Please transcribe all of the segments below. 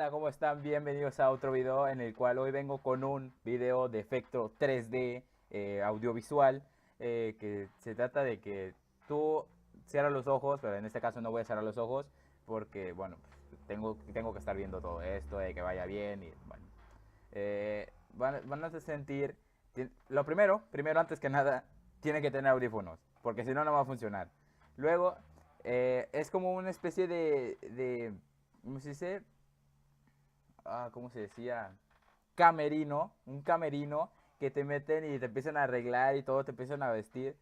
Hola, ¿cómo están? Bienvenidos a otro video en el cual hoy vengo con un video de efecto 3D audiovisual que se trata de que tú cierras los ojos, pero en este caso no voy a cerrar los ojos porque, bueno, tengo que estar viendo todo esto, de que vaya bien y, bueno, van a sentir, lo primero antes que nada, tiene que tener audífonos, porque si no, no va a funcionar. Luego, es como una especie de ¿cómo se dice? ¿Cómo se decía? Un camerino que te meten y te empiezan a arreglar y todo, te empiezan a vestir.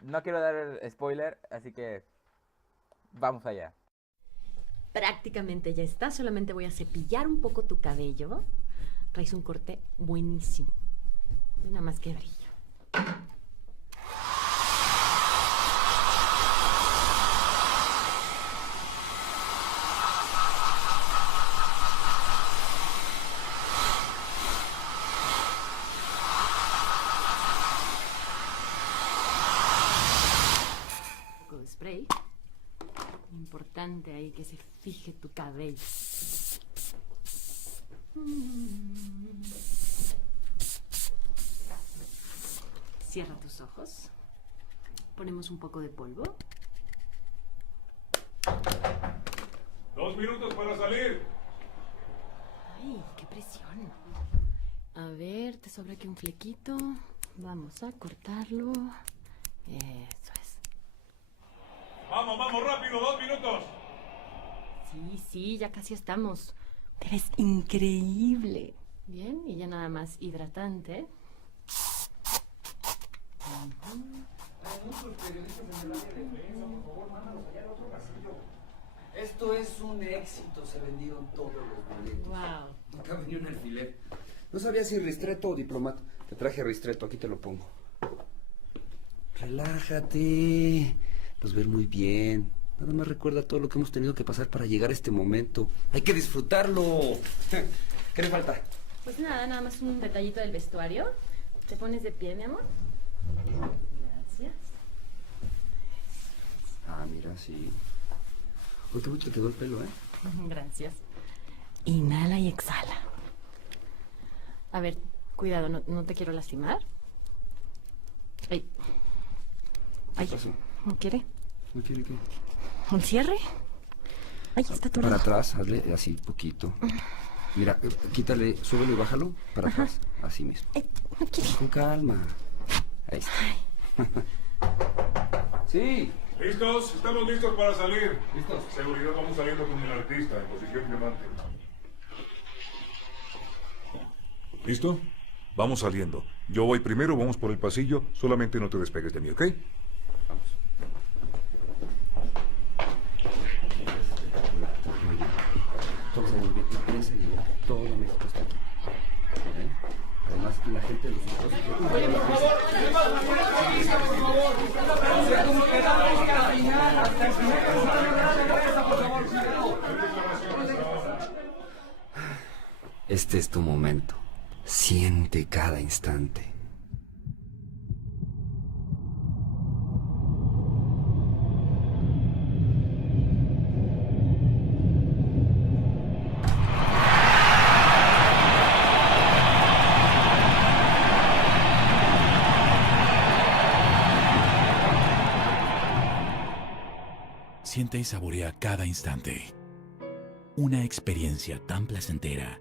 No quiero dar spoiler, así que vamos allá. Prácticamente ya está, solamente voy a cepillar un poco tu cabello. Traes un corte buenísimo. Nada más que brillo. Un poco de spray. Importante ahí que se fije tu cabello. Cierra tus ojos. Ponemos un poco de polvo. 2 minutos para salir. Ay, qué presión. A ver, te sobra aquí un flequito. Vamos a cortarlo. Eso es. Vamos, rápido, 2 minutos. Sí, ya casi estamos. Te ves increíble. Bien, y ya nada más hidratante. Muchos periodistas en el área de prensa, por favor, mándalos allá al otro pasillo. Esto es un éxito, se vendieron todos los boletos. Wow. No cabe ni un alfiler. No sabía si ristretto o diplomato. Te traje ristretto, aquí te lo pongo. Relájate. Los ver muy bien. Nada más recuerda todo lo que hemos tenido que pasar para llegar a este momento. Hay que disfrutarlo. ¿Qué le falta? Pues nada más un detallito del vestuario. ¿Te pones de pie, mi amor? Gracias. Mira, sí. Uy, qué mucho te quedó el pelo, ¿eh? Gracias. Inhala y exhala. A ver, cuidado, no te quiero lastimar. Ay. ¿Qué pasó? ¿No quiere? ¿No quiere qué? ¿Un cierre? Ay, está atorado. Para atrás, hazle así, poquito. Mira, quítale, súbelo y bájalo para atrás. Así mismo. Ay, no quiere. Con calma. Ahí está. Sí. ¿Listos? Estamos listos para salir. ¿Listos? Seguridad, vamos saliendo con el artista en posición diamante. ¿Listo? Vamos saliendo. Yo voy primero, vamos por el pasillo. Solamente no te despegues de mí, ¿ok? Vamos. Muy bien. Todo muy bien. Y piensa y todo México está aquí. ¿Ok? Además, la gente de los otros... Oye, por favor, este es tu momento. Siente cada instante. Siente y saborea cada instante. Una experiencia tan placentera